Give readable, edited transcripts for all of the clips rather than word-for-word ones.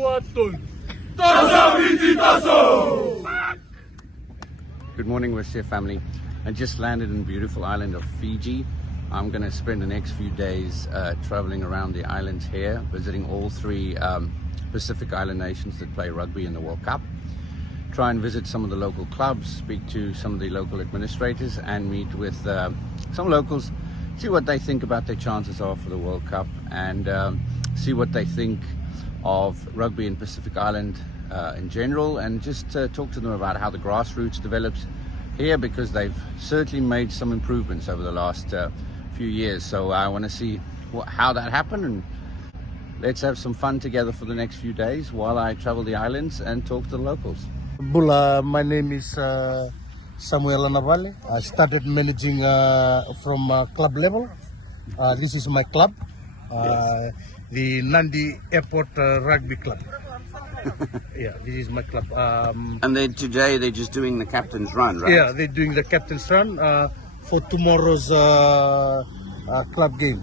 Good morning, Oorsee family. I just landed in the beautiful island of Fiji. I'm going to spend the next few days traveling around the islands here, visiting all three Pacific Island nations that play rugby in the World Cup. Try and visit some of the local clubs, speak to some of the local administrators, and meet with some locals, see what they think about their chances are for the World Cup, and see what they think of rugby in Pacific Island in general, and just talk to them about how the grassroots develops here, because they've certainly made some improvements over the last few years. So I want to see how that happened, and let's have some fun together for the next few days while I travel the islands and talk to the locals. Bula, my name is Samuel Navale. I started managing from club level. This is my club, the Nandi Airport Rugby Club. Yeah, this is my club. And then today they're just doing the captain's run, right? Yeah, they're doing the captain's run for tomorrow's club game,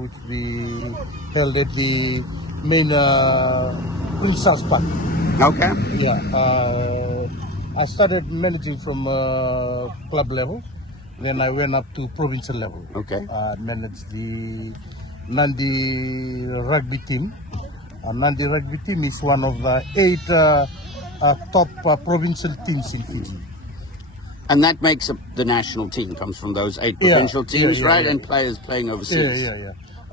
which we held at the main Queen's House Park. Okay. Yeah, I started managing from club level, then I went up to provincial level. Okay. I managed the Nandi rugby team. Nandi rugby team is one of the 8 top provincial teams in Fiji. And that makes up the national team, comes from those 8 provincial teams, right? And players playing overseas.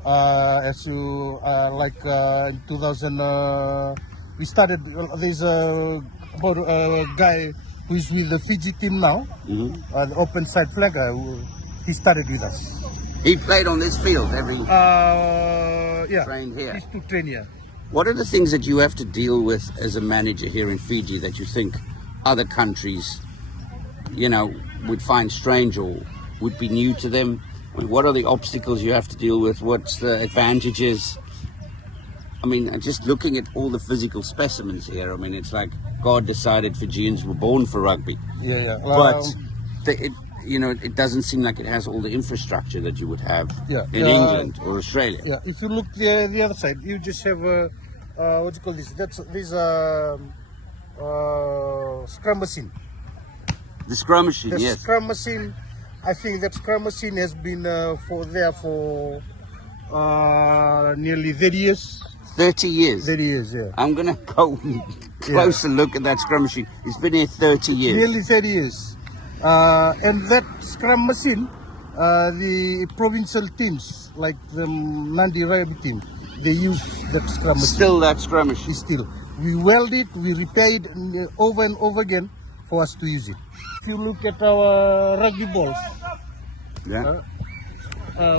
As you like in 2000, we started. There's about a guy who is with the Fiji team now, the open side flanker. He started with us. He played on this field every yeah, trained here. He's to train here. What are the things that you have to deal with as a manager here in Fiji that you think other countries, you know, would find strange or would be new to them? I mean, what are the obstacles you have to deal with? What's the advantages? I mean, just looking at all the physical specimens here, I mean, it's like God decided Fijians were born for rugby. But it doesn't seem like it has all the infrastructure that you would have in England or Australia. Yeah, if you look the other side, you just have what do you call this? This scrum machine. The scrum machine, The yes. scrum machine. I think that scrum machine has been for nearly 30 years. 30 years. 30 years, yeah. I'm going to go closer look at that scrum machine. It's been here 30 years. Nearly 30 years. And that scrum machine, the provincial teams, like the Nandi Rugby team, they use that scrum machine. Still that scrum machine? Still. We weld it, we repair it over and over again for us to use it. If you look at our rugby balls,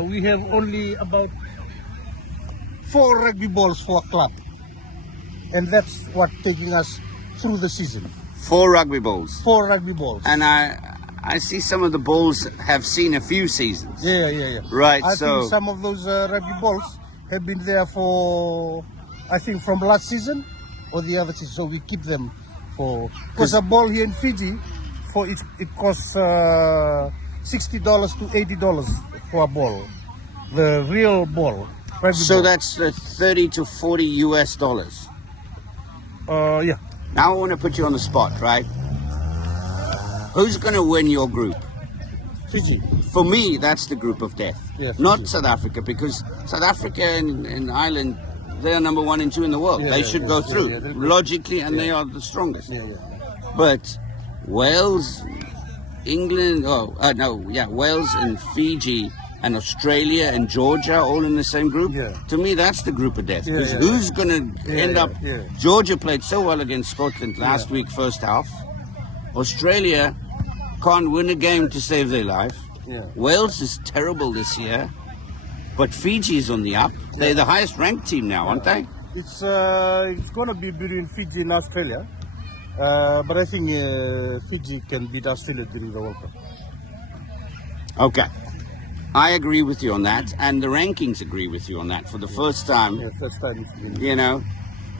we have only about 4 rugby balls for a club, and that's what taking us through the season. 4 rugby balls. 4 rugby balls. And I see some of the balls have seen a few seasons. Yeah. Right. I think some of those rugby balls have been there for, I think, from last season or the other season. So we keep them for, because a ball here in Fiji, it costs $60 to $80 for a ball, the real ball. So that's $30 to $40 US. Yeah. Now I want to put you on the spot, right? Who's going to win your group? Fiji. For me, that's the group of death. Yeah, not South Africa, because South Africa and Ireland, they're number 1 and 2 in the world. They should go through logically, and they are the strongest. But Wales, England, Wales and Fiji and Australia and Georgia all in the same group. To me, that's the group of death. Because who's going to end up? Georgia played so well against Scotland last week, first half. Australia can't win a game to save their life. Wales is terrible this year, but Fiji is on the up. They're the highest ranked team now, aren't they? It's going to be between Fiji and Australia, but I think Fiji can beat Australia during the World Cup. Okay. I agree with you on that, and the rankings agree with you on that for the first time. First time it's been. You know,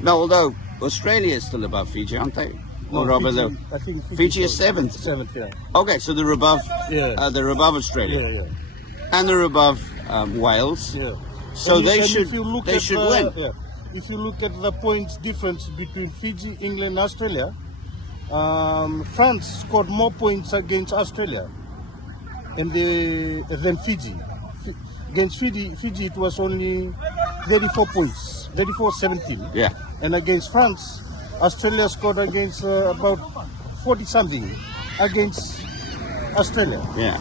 no, although Australia is still above Fiji, aren't they? No, Fiji, I think Fiji is 7th. 7th, yeah. Okay, so they're above. They're above Australia. And they're above Wales. So they should win. if you look at the points difference between Fiji, England, and Australia, France scored more points against Australia than Fiji. Against Fiji, it was only 34 points, 34-17. Yeah. And against France, Australia scored against about 40 something against Australia. Yeah.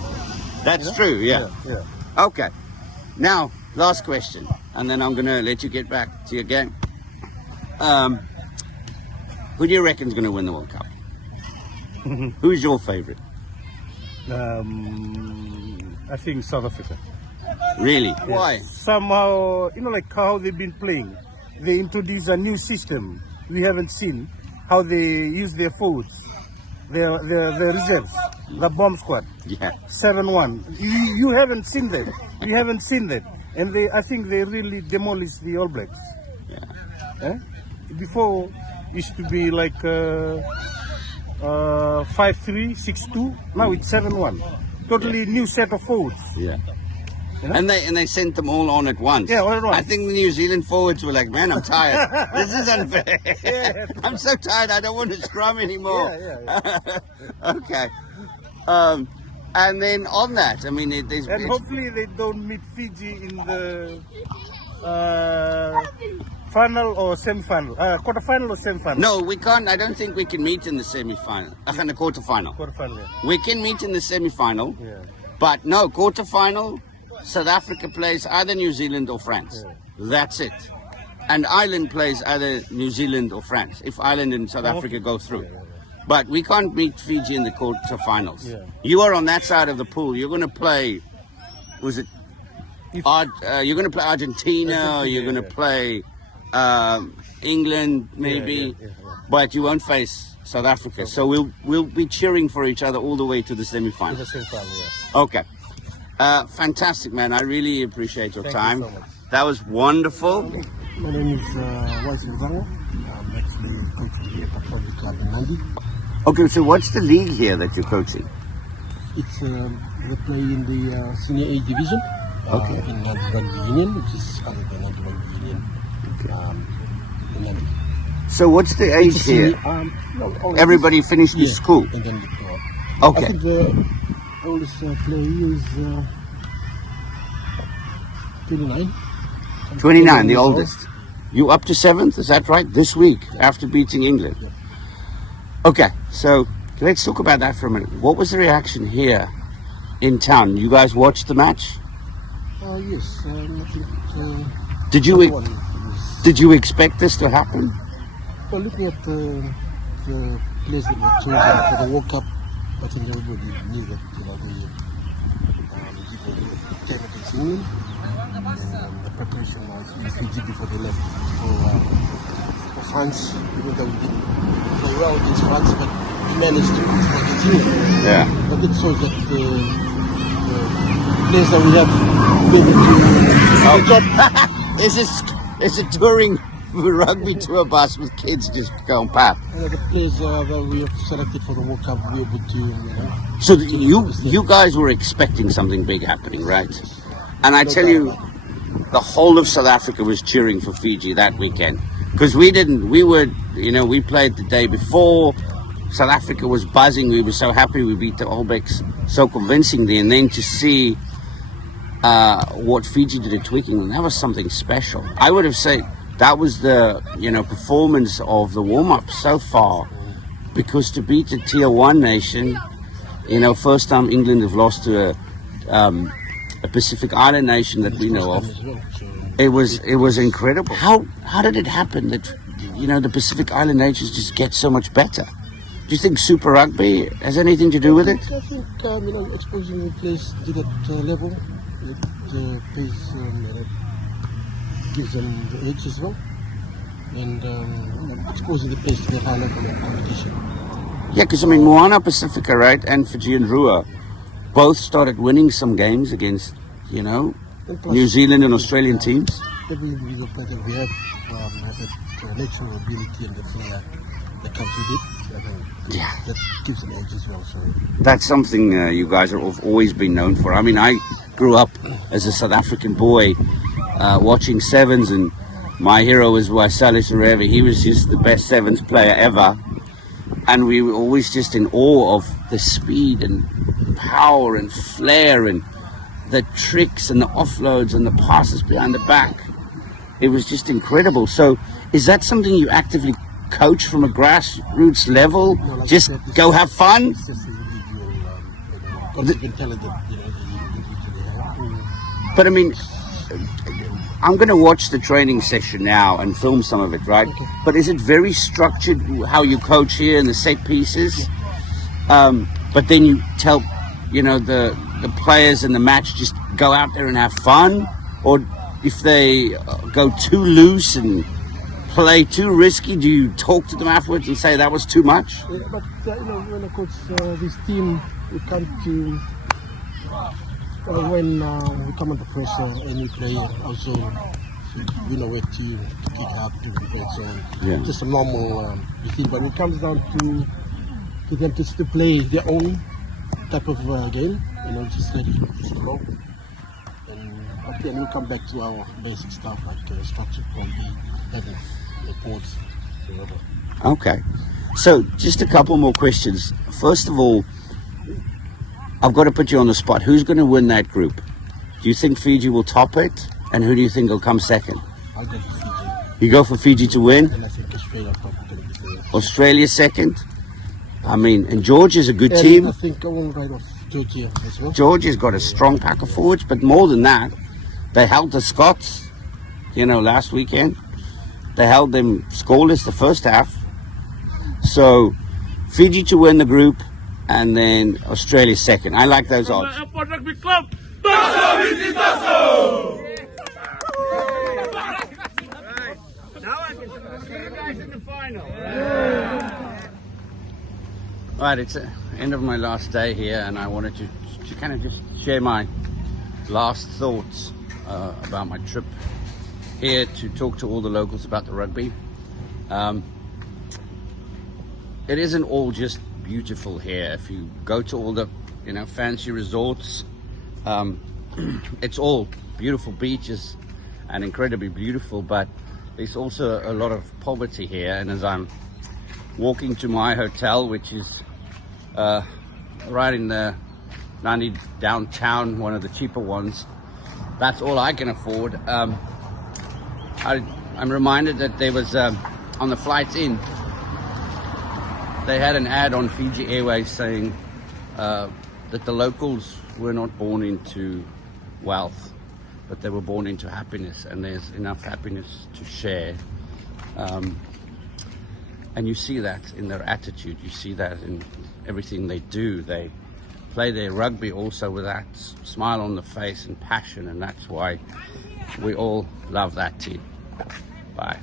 That's true, yeah. Okay. Now, last question, and then I'm going to let you get back to your game. Who do you reckon is going to win the World Cup? Who's your favourite? I think South Africa. Really? Yes. Why? Somehow, like how they've been playing. They introduced a new system we haven't seen. How they use their forwards, their reserves, the bomb squad. Yeah. 7-1. You haven't seen that. You haven't seen that. And I think they really demolished the All Blacks. Yeah. Before, used to be like 5-3, 6-2. Now it's 7-1. Totally new set of forwards. Yeah. You know? And they sent them all on at once. Yeah, all at once. I think the New Zealand forwards were like, man, I'm tired. This is unfair. Yeah. I'm so tired, I don't want to scrum anymore. Yeah. Okay. And then on that, I mean, And hopefully they don't meet Fiji in the final or semi-final, quarter-final or semi-final. No, we can't. I don't think we can meet in the semi-final. In the quarter-final. Quarter-final, yeah. We can meet in the semi-final, Yeah. but no, quarter-final, South Africa plays either New Zealand or France. Yeah. That's it. And Ireland plays either New Zealand or France, if Ireland and South Africa go through. Yeah. But we can't meet Fiji in the quarter-finals. Yeah. You are on that side of the pool. You're going to play, you're going to play Argentina, or you're going to play England, maybe, Yeah. but you won't face South Africa. So we'll be cheering for each other all the way to the To semi-final. the semi-final, yeah. Okay. Fantastic, man. I really appreciate your Thank you time. so much. That was wonderful. My name is worsened. I'm actually coaching here at Rugby Club in Inleiding. Okay, so what's the league here that you're coaching? It's they play in the senior A division. Okay. In the Rugby Union, which is under the Rugby Union. In Inleiding. So what's the age It's here? Everybody finished yeah, school. and then they grow up. I Okay. think the oldest player is 29. 29, the years old. oldest. You up to 7th, is that right? This week, after beating England. Yeah. Okay, so let's talk about that for a minute. What was the reaction here in town? You guys watched the match? Yes, I think Did you everyone is- did you expect this to happen? Well, looking at the players that were chosen for the World Cup, I think everybody knew that the game against England and the preparation was in Fiji before they left for France. Even though we didn't play well against France, but we managed to push for against England. Yeah. But it shows that the players that we have been able to do the job. Is a touring rugby tour bus with kids just going past. The players that we have selected for the World Cup will be able to, So you guys were expecting something big happening, right? And I tell you, the whole of South Africa was cheering for Fiji that weekend. Because we didn't, we played the day before. South Africa was buzzing. We were so happy we beat the All Blacks so convincingly. And then to see what Fiji did at Twickenham, that was something special. I would have said that was the, performance of the warm-up so far. Because to beat a Tier 1 nation, first time England have lost to a Pacific Island nation that we know of. It was incredible. How did it happen that the Pacific Island nations just get so much better? Do you think Super Rugby has anything to do with it? I think exposing the players to that level, it pays, gives them the edge as well, and exposing the players to the high level of competition. Yeah, because Moana Pacifica, right, and Fijian Rua both started winning some games against, And plus, New Zealand and Australian teams. every individual player that we have that natural ability and the flair that comes with it. Yeah. That gives them edge as well. So That's something you guys have always been known for. I mean, I grew up as a South African boy watching sevens, and My hero was Waisale Sareva. He was just the best sevens player ever. And we were always just in awe of the speed and power and flair and the tricks and the offloads and the passes behind the back. It was just incredible. So is that something you actively coach from a grassroots level? No, like Just I said, go have fun? It's just individual, consequent talent that individually have. But I mean, I'm going to watch the training session now and film some of it, right? Okay. But is it very structured how you coach here in the set pieces? But then you tell, the players in the match just go out there and have fun? Or if they go too loose and play too risky, do you talk to them afterwards and say that was too much? Yeah, but when I coach this team, we come to when we come under pressure, any player also, we know where to kick up, and so on. Yeah. Just a normal thing. But it comes down to them to play their own type of game, just steady, slow. But then we come back to our basic stuff like structured rugby, heading, reports, whatever. Okay. So just a couple more questions. First of all, I've got to put you on the spot. Who's going to win that group? Do you think Fiji will top it? And who do you think will come second? I'll go for Fiji. You go for Fiji to win? And I think Australia probably going to be there. Australia second? I mean, and Georgia's a good And team. I think I will write off Georgia as well. Georgia's got a strong pack of forwards, but more than that, they held the Scots, last weekend. They held them scoreless the first half. So, Fiji to win the group, and then Australia second. I like those odds. Airport Rugby Club. Now I can see you guys in the final. Right, it's the end of my last day here, and I wanted to kind of just share my last thoughts about my trip here to talk to all the locals about the rugby. It isn't all just beautiful here. If you go to all the fancy resorts, it's all beautiful beaches and incredibly beautiful, but there's also a lot of poverty here. And as I'm walking to my hotel, which is right in the Nandi downtown, one of the cheaper ones, that's all I can afford. I'm reminded that there was on the flights in, they had an ad on Fiji Airways saying that the locals were not born into wealth, but they were born into happiness, and there's enough happiness to share. And you see that in their attitude, you see that in everything they do. They play their rugby also with that smile on the face and passion, and that's why we all love that team. Bye.